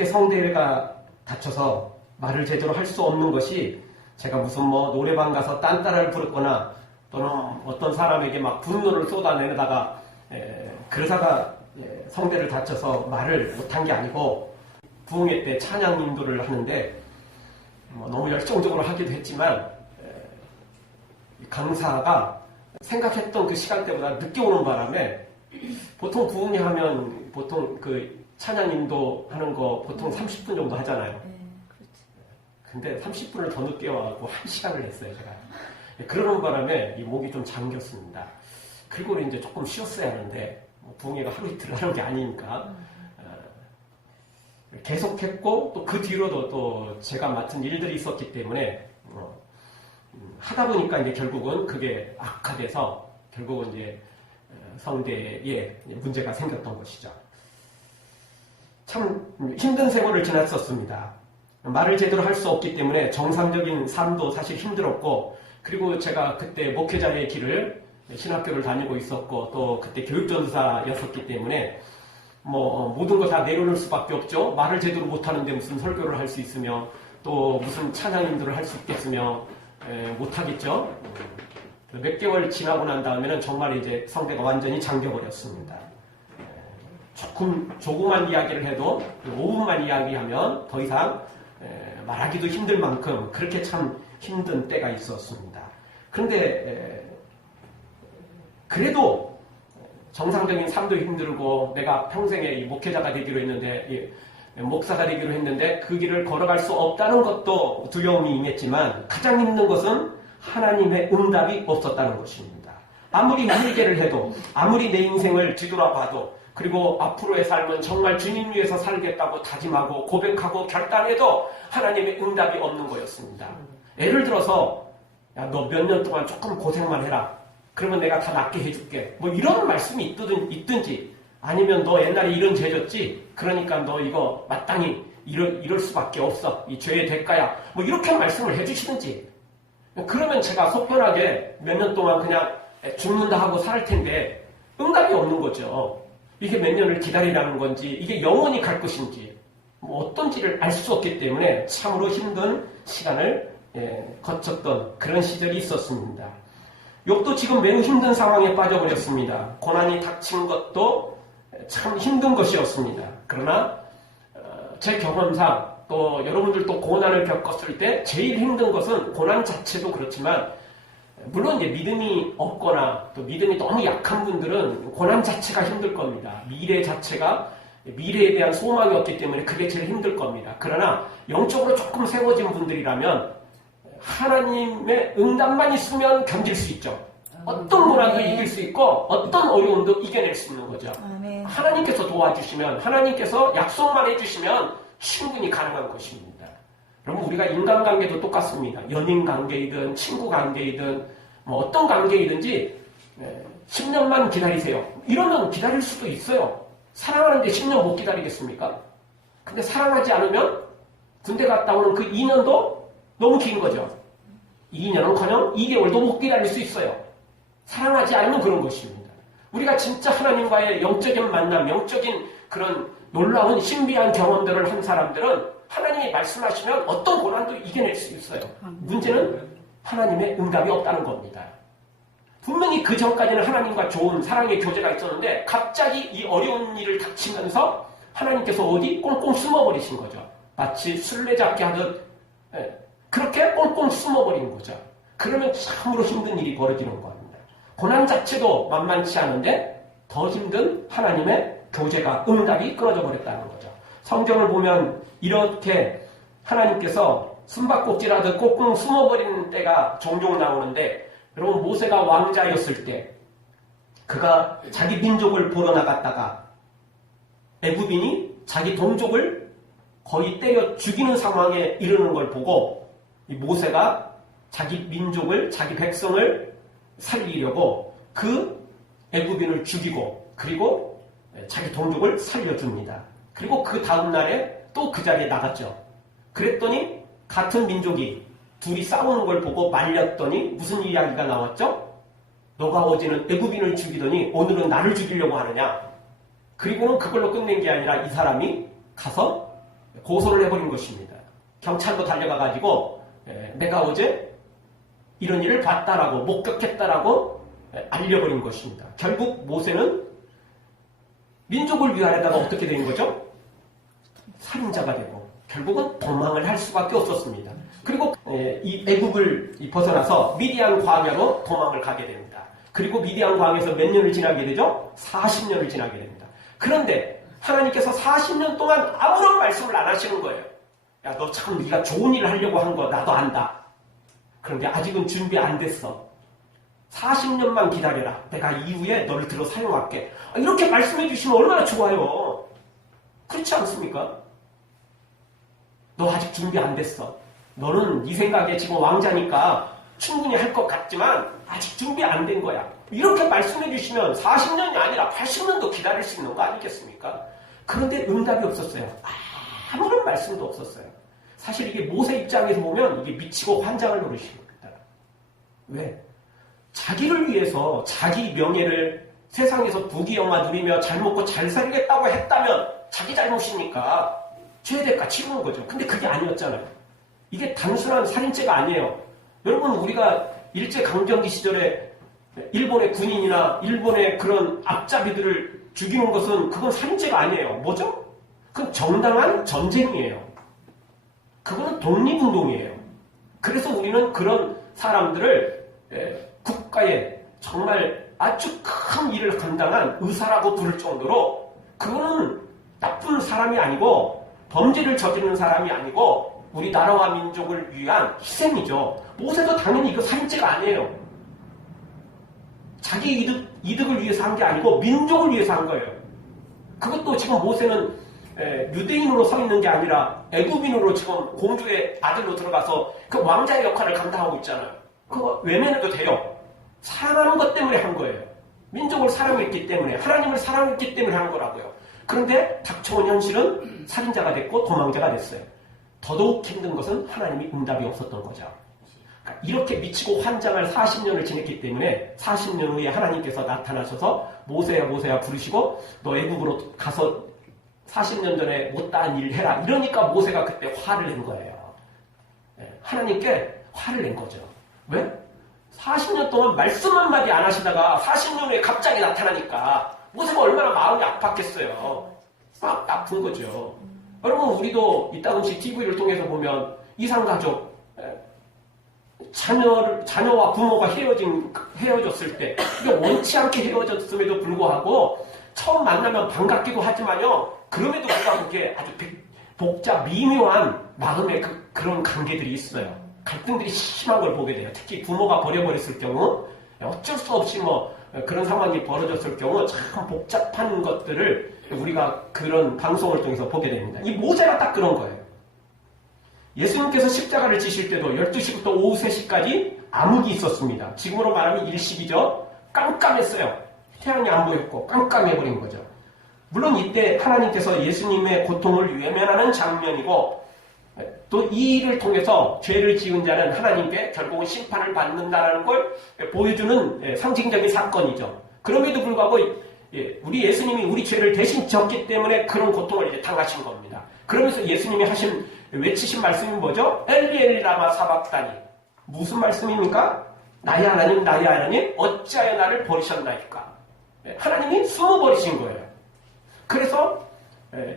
성대가 다쳐서 말을 제대로 할 수 없는 것이 제가 무슨 노래방 가서 딴따라를 부르거나 또는 어떤 사람에게 막 분노를 쏟아내다가 그러다가 성대를 다쳐서 말을 못한 게 아니고 부흥회 때 찬양 인도를 하는데 너무 열정적으로 하기도 했지만 강사가 생각했던 그 시간대보다 늦게 오는 바람에 보통 부흥회 하면 보통 그 찬양 인도하는 거 보통 30분 정도 하잖아요. 근데 30분을 더 늦게 와갖고 1시간을 했어요, 제가. 그러는 바람에 이 목이 좀 잠겼습니다. 그리고 이제 조금 쉬었어야 하는데 부흥회가 하루 이틀 하는 게 아니니까 계속했고 또 그 뒤로도 또 제가 맡은 일들이 있었기 때문에 하다 보니까 이제 결국은 그게 악화돼서 결국은 이제 성대에 문제가 생겼던 것이죠. 참 힘든 세월을 지났었습니다. 말을 제대로 할 수 없기 때문에 정상적인 삶도 사실 힘들었고, 그리고 제가 그때 목회자의 길을 신학교를 다니고 있었고 또 그때 교육전사였었기 때문에 모든 거 다 내려놓을 수밖에 없죠. 말을 제대로 못하는데 무슨 설교를 할 수 있으며 또 무슨 찬양 인도를 할 수 있겠으며 못하겠죠. 몇 개월 지나고 난 다음에는 정말 이제 성대가 완전히 잠겨버렸습니다. 조그만 이야기를 해도 5분만 이야기하면 더 이상 말하기도 힘들 만큼 그렇게 참 힘든 때가 있었습니다. 그런데 그래도 정상적인 삶도 힘들고 내가 평생에 이 목회자가 되기로 했는데 목사가 되기로 했는데 그 길을 걸어갈 수 없다는 것도 두려움이 임했지만 가장 힘든 것은 하나님의 응답이 없었다는 것입니다. 아무리 회개를 해도 아무리 내 인생을 뒤돌아봐도 그리고 앞으로의 삶은 정말 주님 위해서 살겠다고 다짐하고 고백하고 결단해도 하나님의 응답이 없는 거였습니다. 예를 들어서 야, 너 몇 년 동안 조금 고생만 해라. 그러면 내가 다 낫게 해줄게. 이런 말씀이 있든지 아니면 너 옛날에 이런 죄졌지? 그러니까 너 이거 마땅히 이럴 수밖에 없어. 이 죄의 대가야. 이렇게 말씀을 해주시든지. 그러면 제가 속편하게 몇 년 동안 그냥 죽는다 하고 살 텐데 응답이 없는 거죠. 이게 몇 년을 기다리라는 건지 이게 영원히 갈 것인지 어떤지를 알 수 없기 때문에 참으로 힘든 시간을 거쳤던 그런 시절이 있었습니다. 욥도 지금 매우 힘든 상황에 빠져버렸습니다. 고난이 닥친 것도 참 힘든 것이었습니다. 그러나 제 경험상 또 여러분들도 고난을 겪었을 때 제일 힘든 것은 고난 자체도 그렇지만 물론 이제 믿음이 없거나 또 믿음이 너무 약한 분들은 고난 자체가 힘들 겁니다. 미래에 대한 소망이 없기 때문에 그게 제일 힘들 겁니다. 그러나 영적으로 조금 세워진 분들이라면 하나님의 응답만 있으면 견딜 수 있죠. 어떤 고난도 이길 수 있고 어떤 어려움도 이겨낼 수 있는 거죠. 하나님께서 도와주시면 하나님께서 약속만 해주시면 충분히 가능한 것입니다. 여러분 우리가 인간관계도 똑같습니다. 연인관계이든 친구관계이든 어떤 관계이든지 10년만 기다리세요. 이러면 기다릴 수도 있어요. 사랑하는데 10년 못 기다리겠습니까? 근데 사랑하지 않으면 군대 갔다 오는 그 2년도 너무 긴 거죠. 2년은커녕 2개월도 못 기다릴 수 있어요. 사랑하지 않으면 그런 것입니다. 우리가 진짜 하나님과의 영적인 만남, 영적인 그런 놀라운 신비한 경험들을 한 사람들은 하나님이 말씀하시면 어떤 고난도 이겨낼 수 있어요. 문제는 하나님의 응답이 없다는 겁니다. 분명히 그 전까지는 하나님과 좋은 사랑의 교제가 있었는데 갑자기 이 어려운 일을 닥치면서 하나님께서 어디 꽁꽁 숨어버리신 거죠. 마치 술래잡기 하듯 그렇게 꽁꽁 숨어버린 거죠. 그러면 참으로 힘든 일이 벌어지는 겁니다. 고난 자체도 만만치 않은데 더 힘든 하나님의 교제가 응답이 끊어져 버렸다는 거죠. 성경을 보면 이렇게 하나님께서 숨바꼭질하듯 꽁꽁 숨어버리는 때가 종종 나오는데 여러분 모세가 왕자였을 때 그가 자기 민족을 보러 나갔다가 애굽인이 자기 동족을 거의 때려 죽이는 상황에 이르는 걸 보고 이 모세가 자기 민족을 자기 백성을 살리려고 그 애굽인을 죽이고 그리고 자기 동족을 살려줍니다. 그리고 그 다음날에 또 그 자리에 나갔죠. 그랬더니 같은 민족이 둘이 싸우는 걸 보고 말렸더니 무슨 이야기가 나왔죠? 너가 어제는 애굽인을 죽이더니 오늘은 나를 죽이려고 하느냐? 그리고는 그걸로 끝낸 게 아니라 이 사람이 가서 고소를 해버린 것입니다. 경찰도 달려가가지고 내가 어제 이런 일을 봤다라고 목격했다라고 알려버린 것입니다. 결국 모세는 민족을 위하려다가 어떻게 된 거죠? 살인자가 되고 결국은 도망을 할 수밖에 없었습니다. 그리고 이 애굽을 벗어나서 미디안 광야로 도망을 가게 됩니다. 그리고 미디안 광야에서 몇 년을 지나게 되죠? 40년을 지나게 됩니다. 그런데 하나님께서 40년 동안 아무런 말씀을 안 하시는 거예요. 야, 너 참 네가 좋은 일을 하려고 한 거 나도 안다. 그런데 아직은 준비 안 됐어. 40년만 기다려라. 내가 이후에 너를 들어 사용할게. 이렇게 말씀해 주시면 얼마나 좋아요. 그렇지 않습니까? 너 아직 준비 안 됐어. 너는 네 생각에 지금 왕자니까 충분히 할 것 같지만 아직 준비 안 된 거야. 이렇게 말씀해 주시면 40년이 아니라 80년도 기다릴 수 있는 거 아니겠습니까? 그런데 응답이 없었어요. 아무런 말씀도 없었어요. 사실 이게 모세 입장에서 보면 이게 미치고 환장을 노리시는 겁니다. 왜? 자기를 위해서 자기 명예를 세상에서 부귀영화 누리며 잘 먹고 잘 살겠다고 했다면 자기 잘못이니까 죄대가 치르는 거죠. 근데 그게 아니었잖아요. 이게 단순한 살인죄가 아니에요. 여러분, 우리가 일제강점기 시절에 일본의 군인이나 일본의 그런 앞잡이들을 죽이는 것은 그건 살인죄가 아니에요. 뭐죠? 그건 정당한 전쟁이에요. 그거는 독립운동이에요. 그래서 우리는 그런 사람들을 국가에 정말 아주 큰 일을 감당한 의사라고 부를 정도로 그거는 나쁜 사람이 아니고 범죄를 저지르는 사람이 아니고 우리 나라와 민족을 위한 희생이죠. 모세도 당연히 이거 살인죄가 아니에요. 자기 이득을 위해서 한 게 아니고 민족을 위해서 한 거예요. 그것도 지금 모세는 유대인으로 서 있는 게 아니라 애굽인으로 지금 공주의 아들로 들어가서 그 왕자의 역할을 감당하고 있잖아요. 그거 외면해도 돼요. 사랑하는 것 때문에 한 거예요. 민족을 사랑했기 때문에, 하나님을 사랑했기 때문에 한 거라고요. 그런데 닥쳐온 현실은 살인자가 됐고 도망자가 됐어요. 더더욱 힘든 것은 하나님이 응답이 없었던 거죠. 그러니까 이렇게 미치고 환장을 40년을 지냈기 때문에 40년 후에 하나님께서 나타나셔서 모세야 모세야 부르시고 너 애굽으로 가서 40년 전에 못다한 일을 해라. 이러니까 모세가 그때 화를 낸 거예요. 하나님께 화를 낸 거죠. 왜? 40년 동안 말씀 한마디 안 하시다가 40년 후에 갑자기 나타나니까 모세가 얼마나 마음이 아팠겠어요. 막 아픈 거죠. 여러분, 우리도 이따금씩 TV를 통해서 보면 이상가족, 자녀와 부모가 헤어졌을 때, 이게 원치 않게 헤어졌음에도 불구하고 처음 만나면 반갑기도 하지만요, 그럼에도 불구하고 그게 아주 복잡, 미묘한 마음의 그런 관계들이 있어요. 갈등들이 심한 걸 보게 돼요. 특히 부모가 버려버렸을 경우, 어쩔 수 없이 그런 상황이 벌어졌을 경우 참 복잡한 것들을 우리가 그런 방송을 통해서 보게 됩니다. 이 모세가 딱 그런 거예요. 예수님께서 십자가를 지실 때도 12시부터 오후 3시까지 암흑이 있었습니다. 지금으로 말하면 일식이죠. 깜깜했어요. 태양이 안 보였고 깜깜해버린 거죠. 물론 이때 하나님께서 예수님의 고통을 외면하는 장면이고 또 이 일을 통해서 죄를 지은 자는 하나님께 결국은 심판을 받는다는 걸 보여주는 상징적인 사건이죠. 그럼에도 불구하고 우리 예수님이 우리 죄를 대신 졌기 때문에 그런 고통을 이제 당하신 겁니다. 그러면서 예수님이 외치신 말씀이 뭐죠? 엘리 엘리 라마 사박다니. 무슨 말씀입니까? 나의 하나님 나의 하나님 어찌하여 나를 버리셨나이까. 하나님이 숨어버리신 거예요. 그래서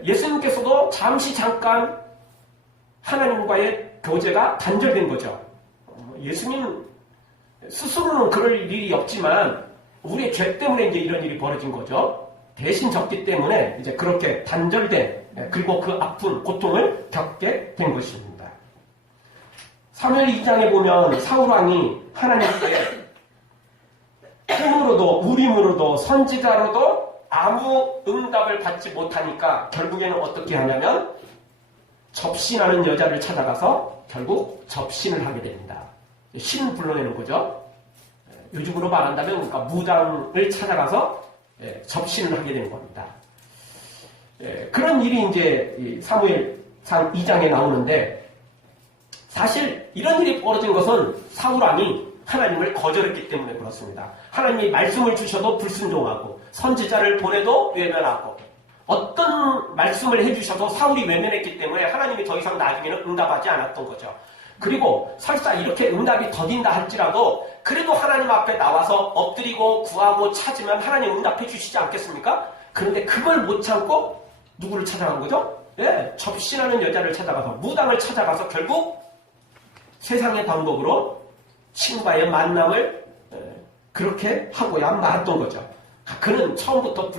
예수님께서도 잠깐 하나님과의 교제가 단절된 거죠. 예수님 스스로는 그럴 일이 없지만 우리의 죄 때문에 이제 이런 일이 벌어진 거죠. 대신 졌기 때문에 이제 그렇게 단절된, 그리고 그 아픈 고통을 겪게 된 것입니다. 사무엘 2장에 보면 사울왕이 하나님께 힘으로도 우림으로도 선지자로도 아무 응답을 받지 못하니까 결국에는 어떻게 하냐면 접신하는 여자를 찾아가서 결국 접신을 하게 됩니다. 신을 불러내는 거죠. 요즘으로 말한다면 그러니까 무당을 찾아가서 접신을 하게 되는 겁니다. 그런 일이 이제 사무엘상 2장에 나오는데 사실 이런 일이 벌어진 것은 사울왕이 하나님을 거절했기 때문에 그렇습니다. 하나님이 말씀을 주셔도 불순종하고 선지자를 보내도 외면하고 어떤 말씀을 해주셔도 사울이 외면했기 때문에 하나님이 더 이상 나중에는 응답하지 않았던 거죠. 그리고 설사 이렇게 응답이 더딘다 할지라도 그래도 하나님 앞에 나와서 엎드리고 구하고 찾으면 하나님 응답해 주시지 않겠습니까? 그런데 그걸 못 참고 누구를 찾아간 거죠? 예, 접신하는 여자를 찾아가서 무당을 찾아가서 결국 세상의 방법으로 신과의 만남을 그렇게 하고야 말았던 거죠. 그는 처음부터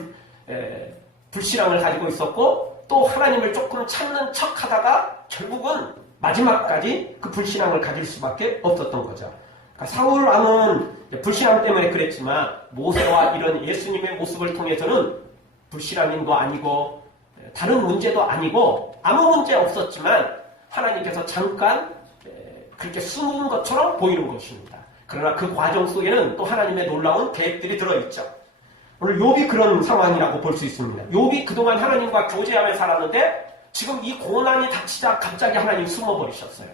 불신앙을 가지고 있었고 또 하나님을 조금 참는 척 하다가 결국은 마지막까지 그 불신앙을 가질 수밖에 없었던 거죠. 그러니까 사울 왕은 불신앙 때문에 그랬지만 모세와 이런 예수님의 모습을 통해서는 불신앙인도 아니고 다른 문제도 아니고 아무 문제 없었지만 하나님께서 잠깐 그렇게 숨은 것처럼 보이는 것입니다. 그러나 그 과정 속에는 또 하나님의 놀라운 계획들이 들어있죠. 오늘 욥이 그런 상황이라고 볼 수 있습니다. 욥이 그동안 하나님과 교제하며 살았는데 지금 이 고난이 닥치자 갑자기 하나님 숨어버리셨어요.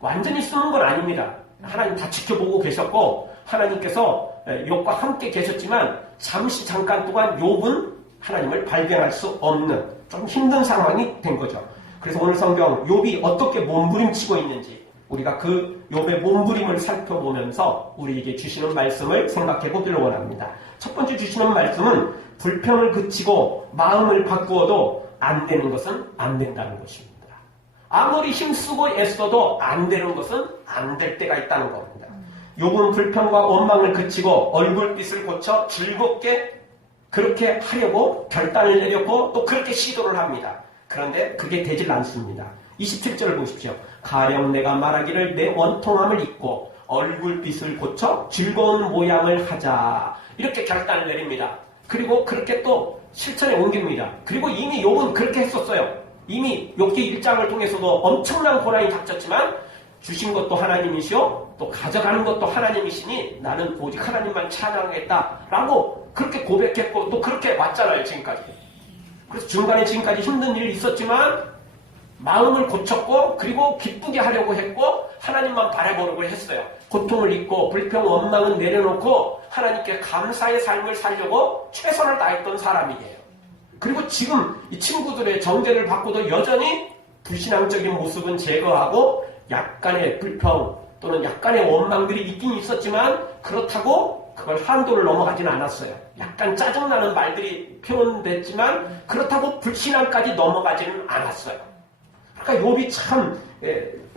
완전히 숨은 건 아닙니다. 하나님 다 지켜보고 계셨고 하나님께서 욥과 함께 계셨지만 잠깐 동안 욥은 하나님을 발견할 수 없는 좀 힘든 상황이 된 거죠. 그래서 오늘 성경 욥이 어떻게 몸부림치고 있는지 우리가 그 욥의 몸부림을 살펴보면서 우리에게 주시는 말씀을 생각해 보기를 원합니다. 첫 번째 주시는 말씀은 불평을 그치고 마음을 바꾸어도 안 되는 것은 안 된다는 것입니다. 아무리 힘쓰고 애써도 안 되는 것은 안 될 때가 있다는 겁니다. 욥은 불평과 원망을 그치고 얼굴빛을 고쳐 즐겁게 그렇게 하려고 결단을 내렸고 또 그렇게 시도를 합니다. 그런데 그게 되질 않습니다. 27절을 보십시오. 가령 내가 말하기를 내 원통함을 잊고 얼굴빛을 고쳐 즐거운 모양을 하자. 이렇게 결단을 내립니다. 그리고 그렇게 또 실천에 옮깁니다. 그리고 이미 욥은 그렇게 했었어요. 이미 욥기 1장을 통해서도 엄청난 고난이 닥쳤지만 주신 것도 하나님이시오 또 가져가는 것도 하나님이시니 나는 오직 하나님만 찬양하겠다라고 그렇게 고백했고 또 그렇게 왔잖아요. 지금까지. 그래서 중간에 지금까지 힘든 일이 있었지만 마음을 고쳤고 그리고 기쁘게 하려고 했고 하나님만 바라보려고 했어요. 고통을 잊고 불평 원망은 내려놓고 하나님께 감사의 삶을 살려고 최선을 다했던 사람이에요. 그리고 지금 이 친구들의 정죄를 받고도 여전히 불신앙적인 모습은 제거하고 약간의 불평 또는 약간의 원망들이 있긴 있었지만 그렇다고 그걸 한도를 넘어가지는 않았어요. 약간 짜증나는 말들이 표현됐지만 그렇다고 불신앙까지 넘어가지는 않았어요. 그러니까 욥이 참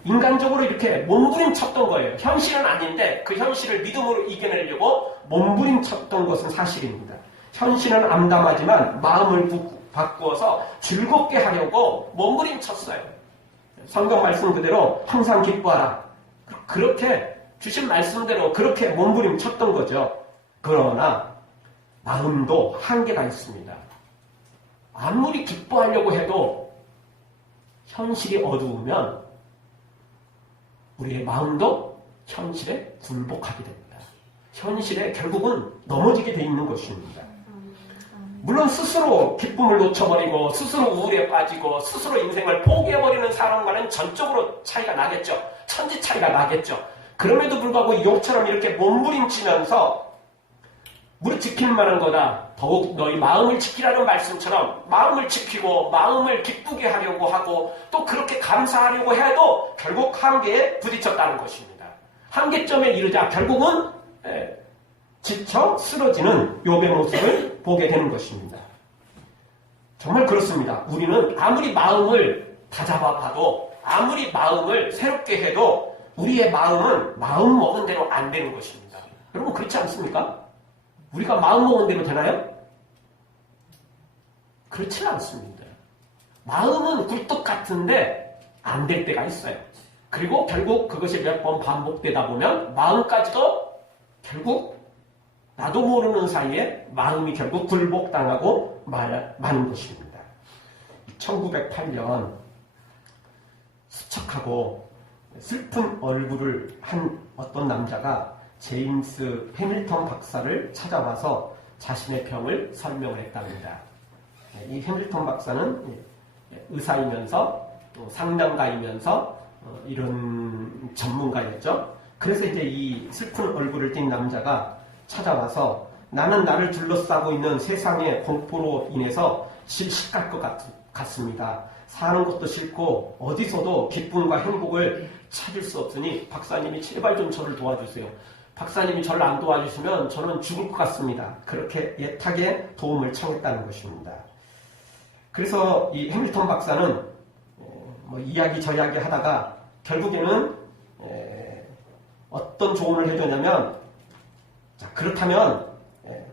인간적으로 이렇게 몸부림쳤던 거예요. 현실은 아닌데 그 현실을 믿음으로 이겨내려고 몸부림쳤던 것은 사실입니다. 현실은 암담하지만 마음을 바꾸어서 즐겁게 하려고 몸부림쳤어요. 성경 말씀 그대로 항상 기뻐하라. 그렇게 주신 말씀대로 그렇게 몸부림쳤던 거죠. 그러나 마음도 한계가 있습니다. 아무리 기뻐하려고 해도 현실이 어두우면 우리의 마음도 현실에 굴복하게 됩니다. 현실에 결국은 넘어지게 돼 있는 것입니다. 물론 스스로 기쁨을 놓쳐버리고 스스로 우울에 빠지고 스스로 인생을 포기해버리는 사람과는 전적으로 차이가 나겠죠. 천지 차이가 나겠죠. 그럼에도 불구하고 욥처럼 이렇게 몸부림치면서 무릇 지킬 만한 거다. 더욱 너희 마음을 지키라는 말씀처럼 마음을 지키고 마음을 기쁘게 하려고 하고 또 그렇게 감사하려고 해도 결국 한계에 부딪혔다는 것입니다. 한계점에 이르자 결국은 지쳐 쓰러지는 욥의 모습을 보게 되는 것입니다. 정말 그렇습니다. 우리는 아무리 마음을 다잡아 봐도 아무리 마음을 새롭게 해도 우리의 마음은 마음 먹은 대로 안 되는 것입니다. 여러분 그렇지 않습니까? 우리가 마음 먹은 대로 되나요? 그렇지 않습니다. 마음은 굴뚝 같은데 안 될 때가 있어요. 그리고 결국 그것이 몇 번 반복되다 보면 마음까지도 결국 나도 모르는 사이에 마음이 결국 굴복당하고 마는 것입니다. 1908년 수척하고 슬픈 얼굴을 한 어떤 남자가 제임스 해밀턴 박사를 찾아와서 자신의 병을 설명을 했답니다. 이 해밀턴 박사는 의사이면서 또 상담가이면서 이런 전문가였죠. 그래서 이제 이 슬픈 얼굴을 띤 남자가 찾아와서 나는 나를 둘러싸고 있는 세상의 공포로 인해서 질식할 것 같습니다. 사는 것도 싫고 어디서도 기쁨과 행복을 찾을 수 없으니 박사님이 제발 좀 저를 도와주세요. 박사님이 저를 안 도와주시면 저는 죽을 것 같습니다. 그렇게 애타게 도움을 청했다는 것입니다. 그래서 이 해밀턴 박사는 뭐 이야기 저 이야기 하다가 결국에는 어떤 조언을 해줬냐면, 자, 그렇다면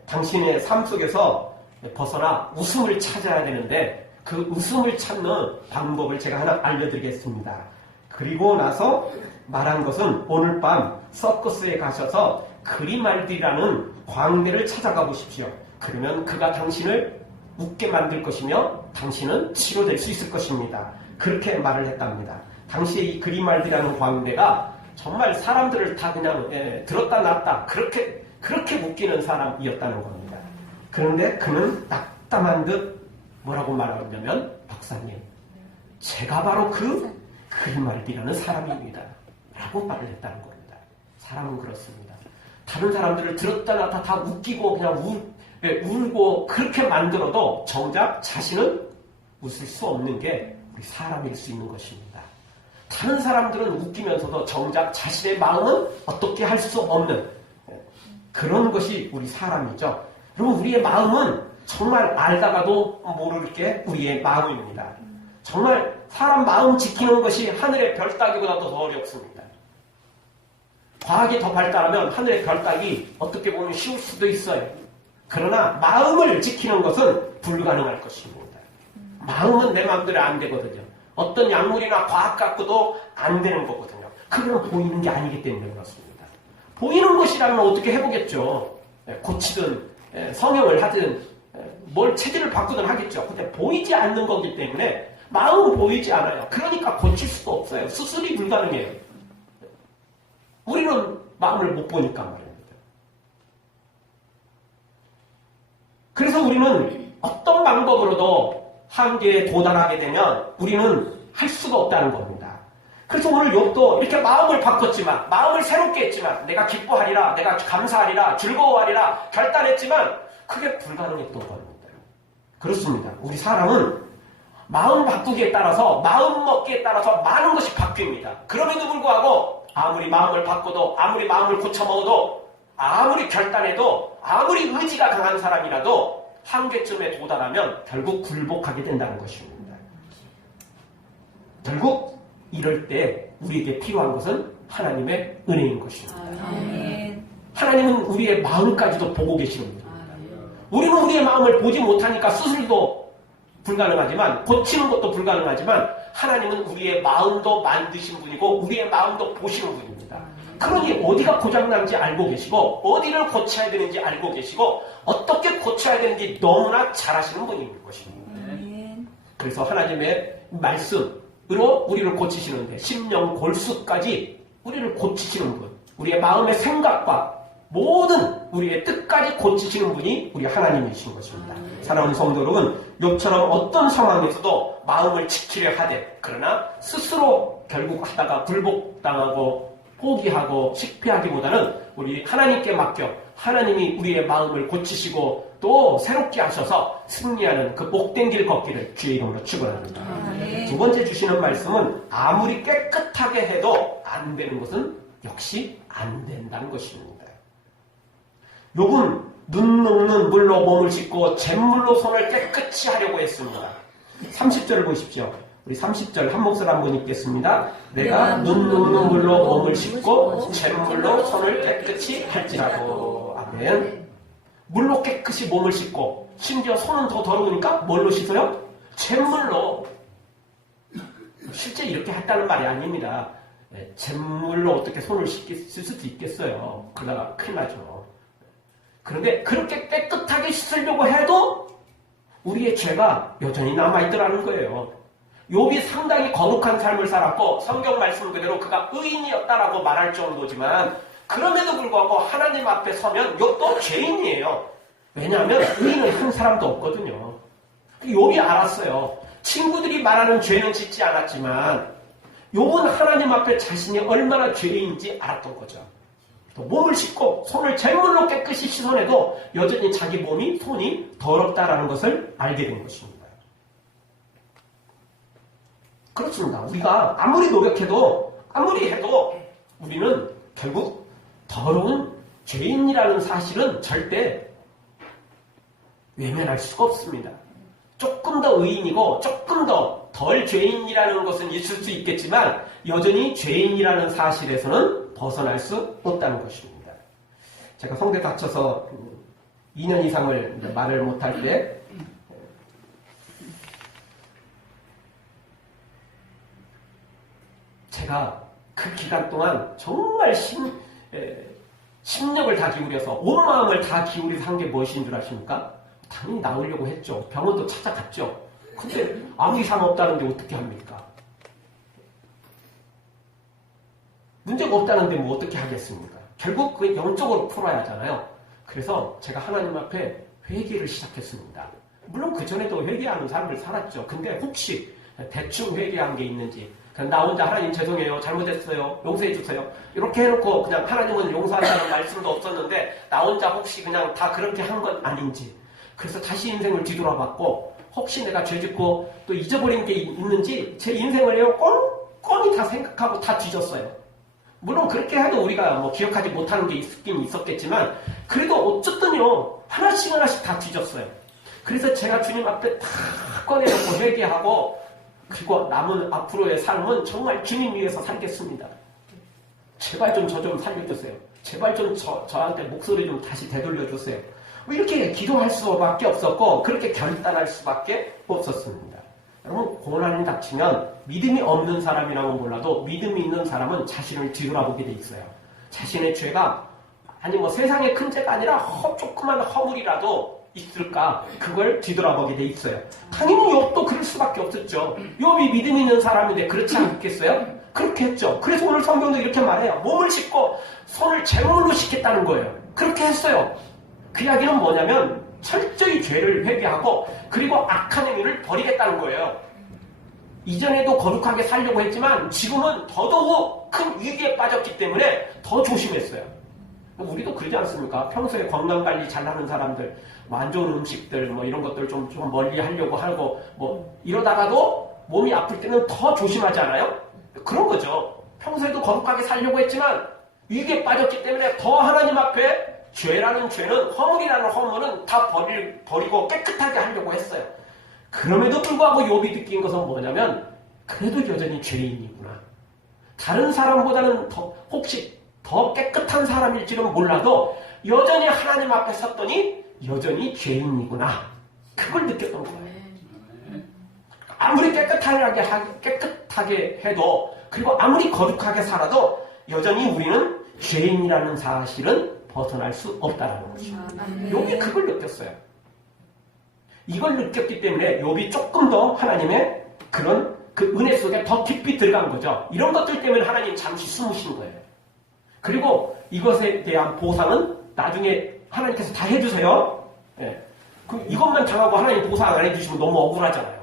당신의 삶 속에서 벗어나 웃음을 찾아야 되는데 그 웃음을 찾는 방법을 제가 하나 알려드리겠습니다. 그리고 나서 말한 것은 오늘 밤 서커스에 가셔서 그리말디라는 광대를 찾아가 보십시오. 그러면 그가 당신을 웃게 만들 것이며 당신은 치료될 수 있을 것입니다. 그렇게 말을 했답니다. 당시에 이 그리말디라는 광대가 정말 사람들을 다 그냥 들었다 놨다 그렇게 웃기는 사람이었다는 겁니다. 그런데 그는 낙담한 듯 뭐라고 말하냐면, 박사님, 제가 바로 그 그리말디라는 사람입니다. 라고 말을 했다는 겁니다. 사람은 그렇습니다. 다른 사람들을 들었다 놨다 다 웃기고 그냥 울고 그렇게 만들어도 정작 자신은 웃을 수 없는 게 우리 사람일 수 있는 것입니다. 다른 사람들은 웃기면서도 정작 자신의 마음은 어떻게 할 수 없는 그런 것이 우리 사람이죠. 그리고 우리의 마음은 정말 알다가도 모를 게 우리의 마음입니다. 정말 사람 마음 지키는 것이 하늘의 별 따기보다도 더 어렵습니다. 과학이 더 발달하면 하늘의 별 따기 어떻게 보면 쉬울 수도 있어요. 그러나 마음을 지키는 것은 불가능할 것입니다. 마음은 내 마음대로 안 되거든요. 어떤 약물이나 과학 갖고도 안 되는 거거든요. 그건 보이는 게 아니기 때문에 그렇습니다. 보이는 것이라면 어떻게 해보겠죠. 고치든 성형을 하든 뭘 체질을 바꾸든 하겠죠. 근데 보이지 않는 거기 때문에 마음은 보이지 않아요. 그러니까 고칠 수도 없어요. 수술이 불가능해요. 우리는 마음을 못 보니까 말입니다. 그래서 우리는 어떤 방법으로도 한계에 도달하게 되면 우리는 할 수가 없다는 겁니다. 그래서 오늘 욥도 이렇게 마음을 바꿨지만, 마음을 새롭게 했지만, 내가 기뻐하리라, 내가 감사하리라, 즐거워하리라 결단했지만 그게 불가능했던 겁니다. 그렇습니다. 우리 사람은 마음 바꾸기에 따라서, 마음 먹기에 따라서 많은 것이 바뀝니다. 그럼에도 불구하고 아무리 마음을 바꿔도, 아무리 마음을 고쳐먹어도, 아무리 결단해도, 아무리 의지가 강한 사람이라도 한계점에 도달하면 결국 굴복하게 된다는 것입니다. 결국 이럴 때 우리에게 필요한 것은 하나님의 은혜인 것입니다. 하나님은 우리의 마음까지도 보고 계십니다. 우리는 우리의 마음을 보지 못하니까 수술도 불가능하지만, 고치는 것도 불가능하지만, 하나님은 우리의 마음도 만드신 분이고 우리의 마음도 보시는 분입니다. 그러니 어디가 고장난지 알고 계시고 어디를 고쳐야 되는지 알고 계시고 어떻게 고쳐야 되는지 너무나 잘 아시는 분인 것입니다. 그래서 하나님의 말씀으로 우리를 고치시는데, 심령 골수까지 우리를 고치시는 분, 우리의 마음의 생각과 모든 우리의 뜻까지 고치시는 분이 우리 하나님이신 것입니다. 사랑하는 성도 여러분, 욥처럼 어떤 상황에서도 마음을 지키려 하되, 그러나 스스로 결국 하다가 굴복당하고 포기하고 실패하기보다는 우리 하나님께 맡겨 하나님이 우리의 마음을 고치시고 또 새롭게 하셔서 승리하는 그 복된 길 걷기를 주의 이름으로 축원합니다. 두 번째 주시는 말씀은 아무리 깨끗하게 해도 안 되는 것은 역시 안 된다는 것입니다. 욥은 눈 녹는 물로 몸을 씻고 잿물로 손을 깨끗이 하려고 했습니다. 30절을 보십시오. 우리 30절 한 목소리 한번 읽겠습니다. 내가 눈 녹는 물로 몸을 씻고 잿물로 손을 깨끗이 할지라도. 아멘. 물로 깨끗이 몸을 씻고, 심지어 손은 더 더러우니까 뭘로 씻어요? 잿물로. 실제 이렇게 했다는 말이 아닙니다. 잿물로 어떻게 손을 쓸 수도 있겠어요. 그러다가 큰일 나죠. 그런데 그렇게 깨끗하게 씻으려고 해도 우리의 죄가 여전히 남아있더라는 거예요. 욥이 상당히 거룩한 삶을 살았고 성경 말씀 그대로 그가 의인이었다라고 말할 정도지만, 그럼에도 불구하고 하나님 앞에 서면 욥도 죄인이에요. 왜냐하면 의인은 한 사람도 없거든요. 욥이 알았어요. 친구들이 말하는 죄는 짓지 않았지만 욥은 하나님 앞에 자신이 얼마나 죄인인지 알았던 거죠. 또 몸을 씻고 손을 잿물로 깨끗이 씻어내도 여전히 자기 몸이, 손이 더럽다라는 것을 알게 된 것입니다. 그렇습니다. 우리가 아무리 노력해도, 아무리 해도 우리는 결국 더러운 죄인이라는 사실은 절대 외면할 수가 없습니다. 조금 더 의인이고 조금 더 덜 죄인이라는 것은 있을 수 있겠지만 여전히 죄인이라는 사실에서는 벗어날 수 없다는 것입니다. 제가 성대 다쳐서 2년 이상을 말을 못할 때 제가 그 기간 동안 정말 심력을 다 기울여서 온 마음을 다 기울여서 한 게 무엇인 줄 아십니까? 당연히 나으려고 했죠. 병원도 찾아갔죠. 근데 아무 이상 없다는데 어떻게 합니까? 문제가 없다는데 뭐 어떻게 하겠습니까? 결국 그 영적으로 풀어야 하잖아요. 그래서 제가 하나님 앞에 회개를 시작했습니다. 물론 그전에도 회개하는 삶을 살았죠. 근데 혹시 대충 회개한 게 있는지 그냥 나 혼자 하나님 죄송해요. 잘못했어요. 용서해 주세요. 이렇게 해놓고 그냥 하나님은 용서한다는 말씀도 없었는데 나 혼자 혹시 그냥 다 그렇게 한 건 아닌지 그래서 다시 인생을 뒤돌아봤고 혹시 내가 죄짓고 또 잊어버린 게 있는지 제 인생을 꼼꼼히 다 생각하고 다 뒤졌어요. 물론 그렇게 해도 우리가 뭐 기억하지 못하는 게 있긴 있었겠지만 그래도 어쨌든요 하나씩 다 뒤졌어요. 그래서 제가 주님 앞에 다 꺼내놓고 회개하고 그리고 남은 앞으로의 삶은 정말 주님 위해서 살겠습니다. 제발 좀 저 좀 살려주세요. 제발 좀 저한테 목소리 좀 다시 되돌려주세요. 뭐 이렇게 기도할 수밖에 없었고 그렇게 결단할 수밖에 없었습니다. 여러분 고난이 닥치면 믿음이 없는 사람이라면 몰라도 믿음이 있는 사람은 자신을 뒤돌아보게 돼 있어요. 자신의 죄가 아니 뭐 세상에 큰 죄가 아니라 조그만 허물이라도 있을까 그걸 뒤돌아보게 돼 있어요. 당연히 욥도 그럴 수밖에 없었죠. 욥이 믿음 있는 사람인데 그렇지 않겠어요? 그렇게 했죠. 그래서 오늘 성경도 이렇게 말해요. 몸을 씻고 손을 제물로 씻겠다는 거예요. 그렇게 했어요. 그 이야기는 뭐냐면 철저히 죄를 회개하고 그리고 악한 행위를 버리겠다는 거예요. 이전에도 거룩하게 살려고 했지만 지금은 더더욱 큰 위기에 빠졌기 때문에 더 조심했어요. 우리도 그러지 않습니까? 평소에 건강관리 잘하는 사람들 뭐 안 좋은 음식들 뭐 이런 것들 좀 멀리 하려고 하고 뭐 이러다가도 몸이 아플 때는 더 조심하지 않아요? 그런 거죠. 평소에도 거룩하게 살려고 했지만 위기에 빠졌기 때문에 더 하나님 앞에 죄라는 죄는 허물이라는 허물은 다 버리고 깨끗하게 하려고 했어요. 그럼에도 불구하고 욥이 느낀 것은 뭐냐면 그래도 여전히 죄인이구나. 다른 사람보다는 혹시 더 깨끗한 사람일지는 몰라도 여전히 하나님 앞에 섰더니 여전히 죄인이구나. 그걸 느꼈던 거예요. 아무리 깨끗하게 해도 그리고 아무리 거룩하게 살아도 여전히 우리는 죄인이라는 사실은 벗어날 수 없다는 것이죠. 욥이 그걸 느꼈어요. 이걸 느꼈기 때문에 욥이 조금 더 하나님의 그런 그 은혜 속에 더 깊이 들어간 거죠. 이런 것들 때문에 하나님 잠시 숨으신 거예요. 그리고 이것에 대한 보상은 나중에 하나님께서 다 해주세요. 예. 그럼 이것만 당하고 하나님 보상 안 해주시면 너무 억울하잖아요.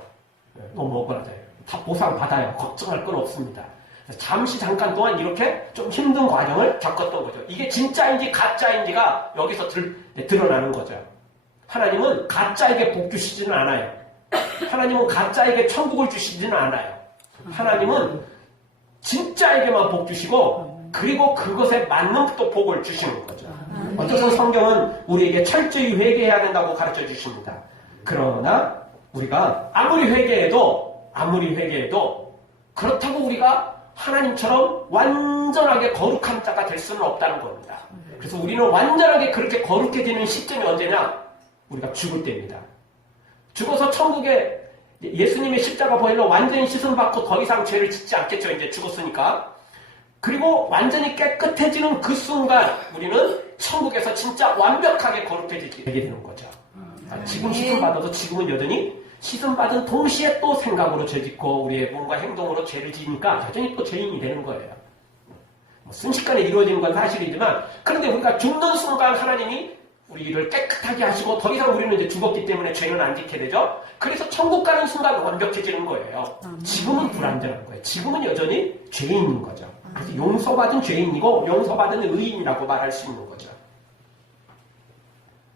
예. 너무 억울하잖아요. 다 보상 받아요. 걱정할 건 없습니다. 잠깐 동안 이렇게 좀 힘든 과정을 겪었던 거죠. 이게 진짜인지 가짜인지가 여기서 드러나는 거죠. 하나님은 가짜에게 복 주시지는 않아요. 하나님은 가짜에게 천국을 주시지는 않아요. 하나님은 진짜에게만 복 주시고 그리고 그것에 맞는 또 복을 주시는 거죠. 어쩌면 성경은 우리에게 철저히 회개해야 된다고 가르쳐 주십니다. 그러나 우리가 아무리 회개해도 그렇다고 우리가 하나님처럼 완전하게 거룩한 자가 될 수는 없다는 겁니다. 그래서 우리는 완전하게 그렇게 거룩해지는 시점이 언제냐? 우리가 죽을 때입니다. 죽어서 천국에 예수님의 십자가 보혈로 완전히 씻음받고 더 이상 죄를 짓지 않겠죠. 이제 죽었으니까. 그리고 완전히 깨끗해지는 그 순간 우리는 천국에서 진짜 완벽하게 거룩해지게 되는 거죠. 지금 씻음받아도 지금은 여전히 씻음받은 동시에 또 생각으로 죄짓고 우리의 몸과 행동으로 죄를 지니까 여전히 또 죄인이 되는 거예요. 순식간에 이루어지는 건 사실이지만 그런데 우리가 죽는 순간 하나님이 우리를 깨끗하게 하시고 더 이상 우리는 이제 죽었기 때문에 죄는 안 짓게 되죠. 그래서 천국 가는 순간 완벽해지는 거예요. 지금은 불완전한 거예요. 지금은 여전히 죄인인 거죠. 그래서 용서받은 죄인이고 용서받은 의인이라고 말할 수 있는 거죠.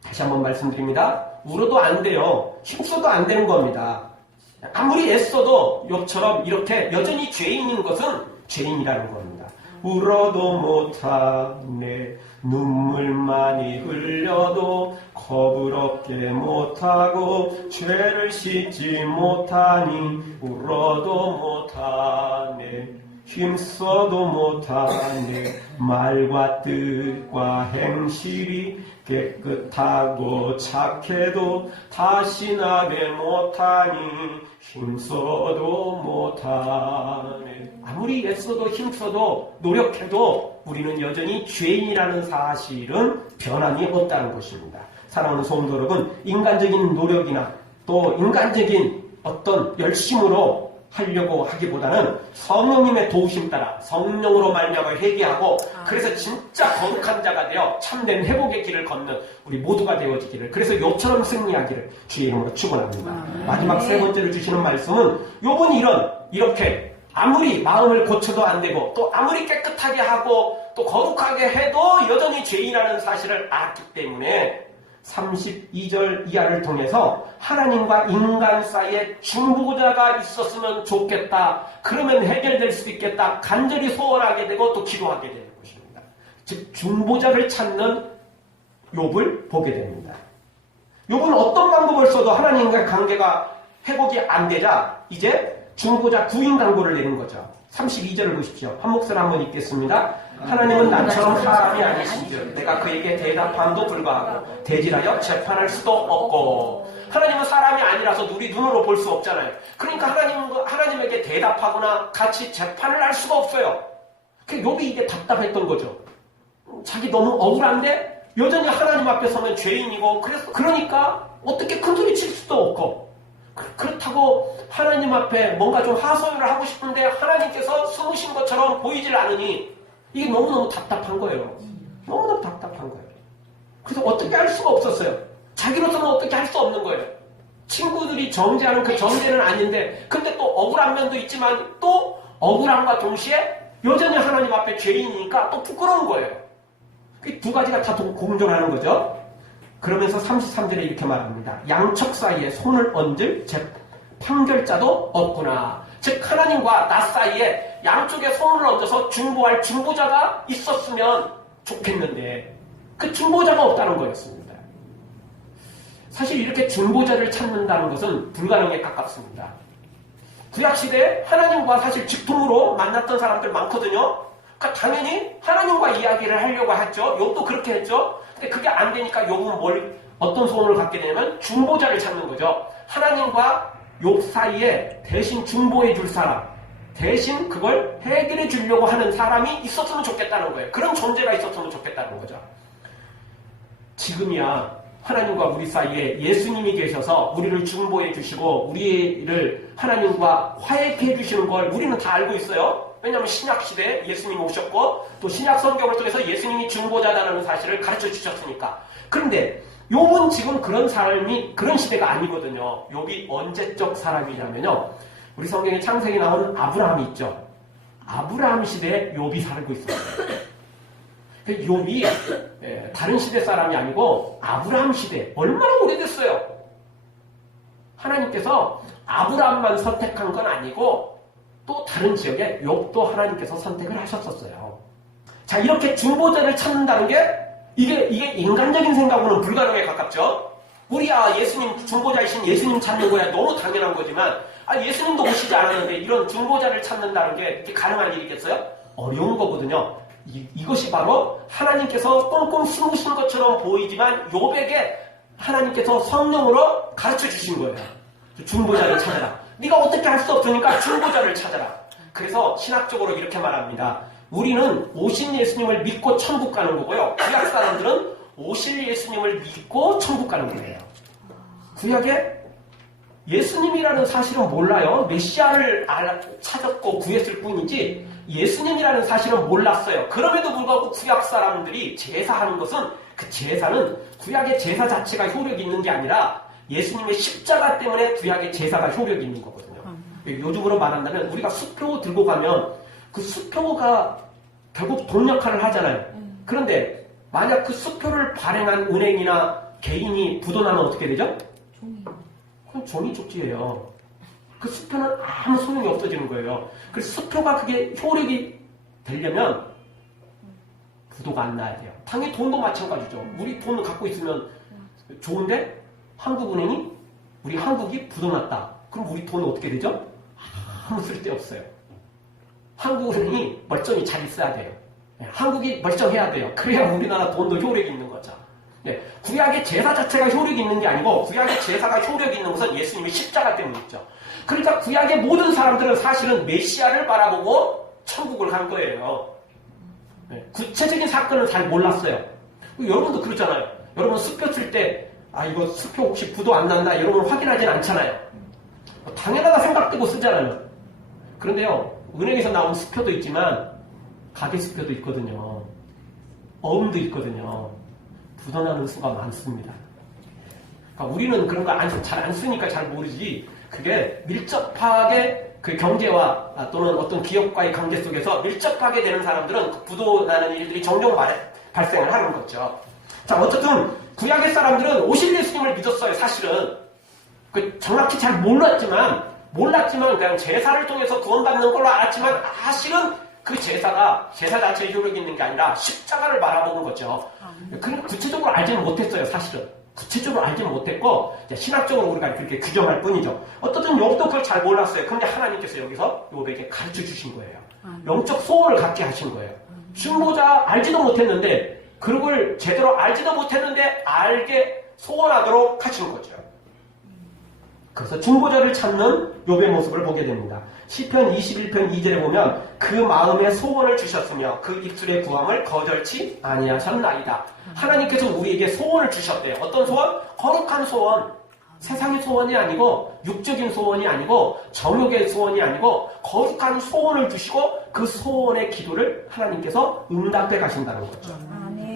다시 한번 말씀드립니다. 울어도 안 돼요. 힘써도 안 되는 겁니다. 아무리 애써도 욥처럼 이렇게 여전히 죄인인 것은 죄인이라는 겁니다. 울어도 못하네, 눈물 많이 흘려도 겁을 얻게 못하고 죄를 씻지 못하니 울어도 못하네, 힘써도 못하네, 말과 뜻과 행실이 깨끗하고 착해도 다시 나게 못하니 힘써도 못하네. 아무리 애써도 힘써도 노력해도 우리는 여전히 죄인이라는 사실은 변함이 없다는 것입니다. 사랑하는 성도 여러분, 인간적인 노력이나 또 인간적인 어떤 열심으로 하려고 하기보다는 성령님의 도우심 따라 성령으로 말미암아 회개하고 그래서 진짜 거룩한 자가 되어 참된 회복의 길을 걷는 우리 모두가 되어지기를, 그래서 욥처럼 승리하기를 주의 이름으로 축원합니다. 마지막 세 번째로 주시는 말씀은 욥은 이렇게 아무리 마음을 고쳐도 안 되고 또 아무리 깨끗하게 하고 또 거룩하게 해도 여전히 죄인이라는 사실을 알았기 때문에 32절 이하를 통해서 하나님과 인간 사이에 중보자가 있었으면 좋겠다, 그러면 해결될 수 있겠다 간절히 소원하게 되고 또 기도하게 되는 것입니다. 즉 중보자를 찾는 욥을 보게 됩니다. 욥은 어떤 방법을 써도 하나님과의 관계가 회복이 안 되자 이제 중보자 구인 강구를 내는 거죠. 32절을 보십시오. 한 목소리 한번 읽겠습니다. 하나님은 나처럼 사람이 아니신즉 내가 그에게 대답함도 불구하고 대질하여 재판할 수도 없고, 하나님은 사람이 아니라서 우리 눈으로 볼 수 없잖아요. 그러니까 하나님에게 대답하거나 같이 재판을 할 수가 없어요. 욥이 이게 답답했던 거죠. 자기 너무 억울한데 여전히 하나님 앞에 서면 죄인이고, 그러니까 어떻게 큰소리 칠 수도 없고, 그렇다고 하나님 앞에 뭔가 좀 하소연을 하고 싶은데 하나님께서 숨으신 것처럼 보이질 않으니 이게 너무너무 답답한 거예요. 너무너무 답답한 거예요. 그래서 어떻게 할 수가 없었어요. 자기로서는 어떻게 할 수 없는 거예요. 친구들이 정죄하는 그 정죄는 아닌데, 근데 또 억울한 면도 있지만 또 억울함과 동시에 여전히 하나님 앞에 죄인이니까 또 부끄러운 거예요. 그 두 가지가 다 공존하는 거죠. 그러면서 33절에 이렇게 말합니다. 양척 사이에 손을 얹을 판결자도 없구나. 즉 하나님과 나 사이에 양쪽에 손을 얹어서 중보할 중보자가 있었으면 좋겠는데 그 중보자가 없다는 거였습니다. 사실 이렇게 중보자를 찾는다는 것은 불가능에 가깝습니다. 구약시대에 하나님과 사실 직통으로 만났던 사람들 많거든요. 그러니까 당연히 하나님과 이야기를 하려고 했죠. 욥도 그렇게 했죠. 근데 그게 안 되니까 욥은 어떤 소원을 갖게 되냐면 중보자를 찾는 거죠. 하나님과 욥 사이에 대신 중보해 줄 사람, 대신 그걸 해결해 주려고 하는 사람이 있었으면 좋겠다는 거예요. 그런 존재가 있었으면 좋겠다는 거죠. 지금이야 하나님과 우리 사이에 예수님이 계셔서 우리를 중보해 주시고 우리를 하나님과 화해해 주시는 걸 우리는 다 알고 있어요. 왜냐하면 신약시대에 예수님이 오셨고 또 신약 성경을 통해서 예수님이 중보자다라는 사실을 가르쳐 주셨으니까. 그런데 욥은 지금 그런 시대가 아니거든요. 욥이 언제적 사람이냐면요, 우리 성경에 창세기 나오는 아브라함이 있죠. 아브라함 시대에 욥이 살고 있어요. 욥이 다른 시대 사람이 아니고 아브라함 시대, 얼마나 오래됐어요. 하나님께서 아브라함만 선택한 건 아니고 또 다른 지역에 욥도 하나님께서 선택을 하셨었어요. 자, 이렇게 중보자를 찾는다는 게 이게 인간적인 생각으로는 불가능에 가깝죠. 우리야 예수님 중보자이신 예수님 찾는 거야 너무 당연한 거지만, 예수님도 오시지 않았는데 이런 중보자를 찾는다는 게 이렇게 가능한 일이겠어요? 어려운 거거든요. 이것이 바로 하나님께서 꽁꽁 숨으신 것처럼 보이지만 욥에게 하나님께서 성령으로 가르쳐 주신 거예요. 중보자를 찾아라. 네가 어떻게 할 수 없으니까 중보자를 찾아라. 그래서 신학적으로 이렇게 말합니다. 우리는 오신 예수님을 믿고 천국 가는 거고요. 구약 사람들은 오실 예수님을 믿고 천국 가는 거예요. 구약에 예수님이라는 사실은 몰라요. 메시아를 찾았고 구했을 뿐이지 예수님이라는 사실은 몰랐어요. 그럼에도 불구하고 구약 사람들이 제사하는 것은 그 제사는 구약의 제사 자체가 효력이 있는 게 아니라 예수님의 십자가 때문에 구약의 제사가 효력이 있는 거거든요. 요즘으로 말한다면 우리가 수표 들고 가면 그 수표가 결국 돈 역할을 하잖아요. 그런데 만약 그 수표를 발행한 은행이나 개인이 부도나면 어떻게 되죠? 그건 종이 쪽지예요. 그 수표는 아무 소용이 없어지는 거예요. 그래서 수표가 그게 효력이 되려면 부도가 안 나야 돼요. 당연히 돈도 마찬가지죠. 우리 돈을 갖고 있으면 좋은데 한국은행이 우리 한국이 부도났다. 그럼 우리 돈은 어떻게 되죠? 아무 쓸데없어요. 한국은행이 멀쩡히 잘 있어야 돼요. 한국이 멀쩡해야 돼요. 그래야 우리나라 돈도 효력이 있는 거죠. 구약의 제사 자체가 효력이 있는 게 아니고 구약의 제사가 효력이 있는 것은 예수님의 십자가 때문이죠. 그러니까 구약의 모든 사람들은 사실은 메시아를 바라보고 천국을 간 거예요. 구체적인 사건을 잘 몰랐어요. 여러분도 그렇잖아요. 여러분 수표 쓸 때 이거 수표 혹시 부도 안 난다 여러분 확인하진 않잖아요. 당연하다 생각되고 쓰잖아요. 그런데요, 은행에서 나온 수표도 있지만 가게 수표도 있거든요. 어음도 있거든요. 부도나는 수가 많습니다. 그러니까 우리는 그런 거 잘 안 쓰니까 잘 모르지, 그게 밀접하게 그 경제와 또는 어떤 기업과의 관계 속에서 밀접하게 되는 사람들은 부도나는 일들이 종종 발생을 하는 거죠. 자, 어쨌든 구약의 사람들은 오실 예수님을 믿었어요. 사실은 정확히 잘 몰랐지만 그냥 제사를 통해서 구원받는 걸로 알았지만 사실은 그 제사 자체에 효력이 있는 게 아니라 십자가를 바라보는 거죠. 그러니까 구체적으로 알지는 못했어요. 사실은 구체적으로 알지는 못했고 신학적으로 우리가 그렇게 규정할 뿐이죠. 어쨌든 욥도 그걸 잘 몰랐어요. 그런데 하나님께서 여기서 욥에게 가르쳐 주신 거예요. 영적 소원을 갖게 하신 거예요. 중보자 알지도 못했는데 그걸 제대로 알지도 못했는데 알게 소원하도록 하신 거죠. 그래서 중보자를 찾는 욥의 모습을 보게 됩니다. 시편 21편 2절에 보면 그 마음에 소원을 주셨으며 그 입술의 구함을 거절치 아니하셨나이다. 하나님께서 우리에게 소원을 주셨대요. 어떤 소원? 거룩한 소원. 세상의 소원이 아니고 육적인 소원이 아니고 정욕의 소원이 아니고 거룩한 소원을 주시고 그 소원의 기도를 하나님께서 응답해 가신다는 거죠.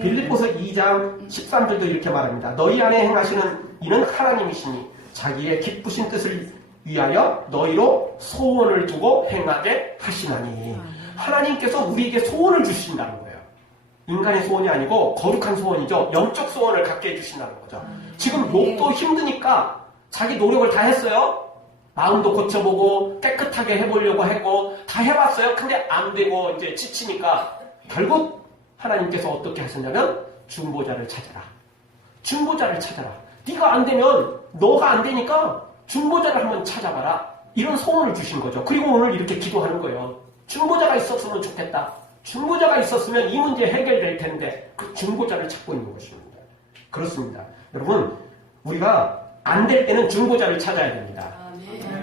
빌립보서 2장 13절도 이렇게 말합니다. 너희 안에 행하시는 이는 하나님이시니 자기의 기쁘신 뜻을 위하여 너희로 소원을 두고 행하게 하시나니. 하나님께서 우리에게 소원을 주신다는 거예요. 인간의 소원이 아니고 거룩한 소원이죠. 영적 소원을 갖게 해주신다는 거죠. 지금 욥도 힘드니까 자기 노력을 다 했어요. 마음도 고쳐보고 깨끗하게 해보려고 했고 다 해봤어요. 근데 안 되고 이제 지치니까 결국 하나님께서 어떻게 하셨냐면 중보자를 찾아라. 중보자를 찾아라. 네가 안 되면 너가 안 되니까 중보자를 한번 찾아봐라. 이런 소원을 주신 거죠. 그리고 오늘 이렇게 기도하는 거예요. 중보자가 있었으면 좋겠다. 중보자가 있었으면 이 문제 해결될 텐데 그 중보자를 찾고 있는 것입니다. 그렇습니다. 여러분, 우리가 안 될 때는 중보자를 찾아야 됩니다.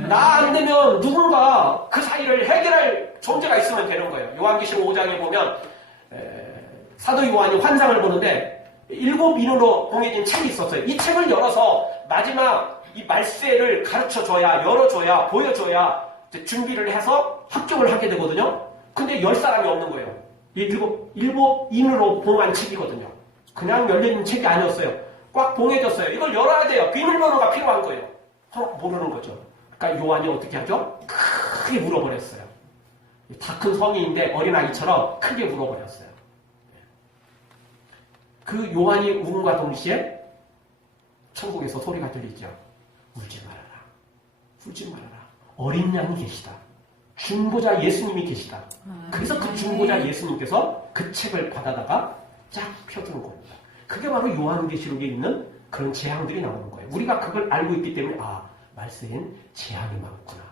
나 안 되면 누군가 그 사이를 해결할 존재가 있으면 되는 거예요. 요한계시록 5장에 보면 사도 요한이 환상을 보는데 7인으로 봉해진 책이 있었어요. 이 책을 열어서 마지막 이 말세를 가르쳐줘야, 열어줘야, 보여줘야 준비를 해서 합격을 하게 되거든요. 근데 10사람이 없는 거예요. 이 7인으로 봉한 책이거든요. 그냥 열려있는 책이 아니었어요. 꽉 봉해졌어요. 이걸 열어야 돼요. 비밀번호가 필요한 거예요. 모르는 거죠. 그러니까 요한이 어떻게 하죠? 크게 물어버렸어요. 다 큰 성인인데 어린아이처럼 크게 물어버렸어요. 그 요한이 울음과 동시에 천국에서 소리가 들리죠. 울지 말아라. 울지 말아라. 어린 양이 계시다. 중보자 예수님이 계시다. 그래서 그 중보자 예수님께서 그 책을 받아다가 쫙 펴주는 겁니다. 그게 바로 요한계시록에 있는 그런 재앙들이 나오는 거예요. 우리가 그걸 알고 있기 때문에 말세엔 재앙이 많구나.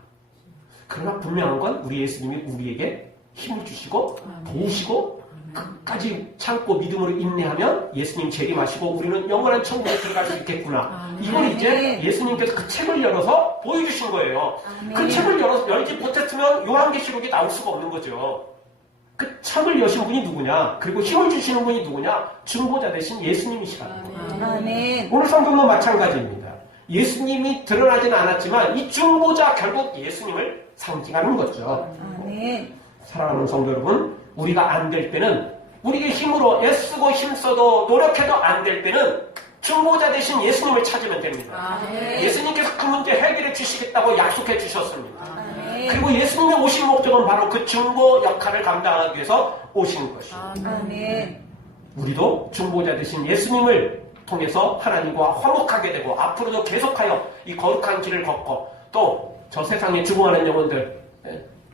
그러나 분명한 건 우리 예수님이 우리에게 힘을 주시고 도우시고 끝까지 참고 믿음으로 인내하면 예수님 재림하시고 우리는 영원한 천국에 들어갈 수 있겠구나. 이걸 이제 예수님께서 그 책을 열어서 보여주신 거예요. 그 책을 열지 못했으면 요한계시록이 나올 수가 없는 거죠. 그 책을 여신 분이 누구냐? 그리고 힘을 주시는 분이 누구냐? 중보자 대신 예수님이시라는 거예요. 오늘 성경도 마찬가지입니다. 예수님이 드러나지는 않았지만 이 중보자 결국 예수님을 상징하는 거죠. 사랑하는 성도 여러분, 우리가 안 될 때는 우리의 힘으로 애쓰고 힘써도 노력해도 안 될 때는 중보자 대신 예수님을 찾으면 됩니다. 예수님께서 그 문제 해결해 주시겠다고 약속해 주셨습니다. 그리고 예수님의 오신 목적은 바로 그 중보 역할을 감당하기 위해서 오신 것입니다. 아멘. 우리도 중보자 되신 예수님을 통해서 하나님과 화목하게 되고 앞으로도 계속하여 이 거룩한 길을 걷고 또 저 세상에 죽어가는 영혼들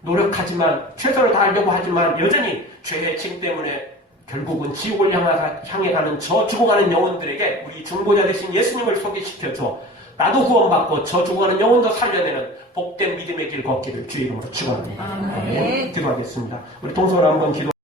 노력하지만 최선을 다하려고 하지만 여전히 죄의 짐 때문에 결국은 지옥을 향해 가는 저 죽어가는 영혼들에게 우리 중보자 되신 예수님을 소개시켜줘 나도 구원받고 저 죽어가는 영혼도 살려내는 복된 믿음의 길 걷기를 주의 이름으로 축원합니다. 아멘. 기도하겠습니다. 우리 동서로 한번 기도.